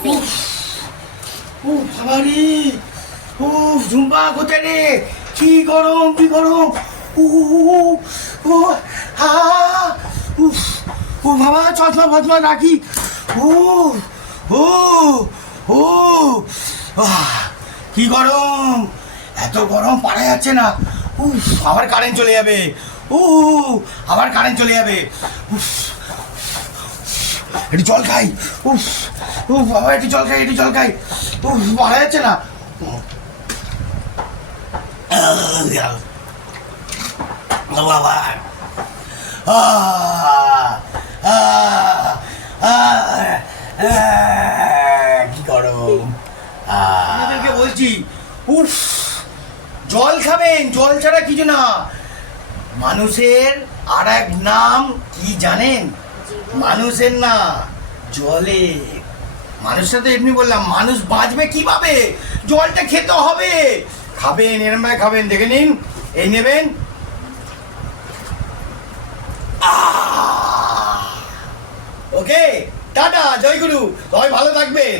ও বাবারে, ও ঝুম্পা কোথায় রে? কি গরম, কি গরম! ও ও হা উফ, ও বাবা, চশমা ফচমা রাখি। ও ও ও কি গরম! এত গরম পারা যাচ্ছে না। উফ, আবার কারেন্ট চলে যাবে। ও আবার কারেন্ট চলে যাবে। উফ, একটু জল খাই। উফ উফ বাবা, একটু জল খাই, একটু জল খাই। উফ, পারা যাচ্ছে না। বাবা, কি গরম! আপনাদেরকে বলছি, উফ, জল খাবেন, জল ছাড়া কিছু না। মানুষের আর এক নাম কি জানেন? মানুষের না, জলের। মানুষটা তো এমনি বললাম, মানুষ বাঁচবে কিভাবে? জলটা খেতে হবে। খাবেন, এরম ভাবে খাবেন, দেখে নিন। এই নেবেন। ওকে, টাটা, জয় গুরু, সবাই ভালো থাকবেন।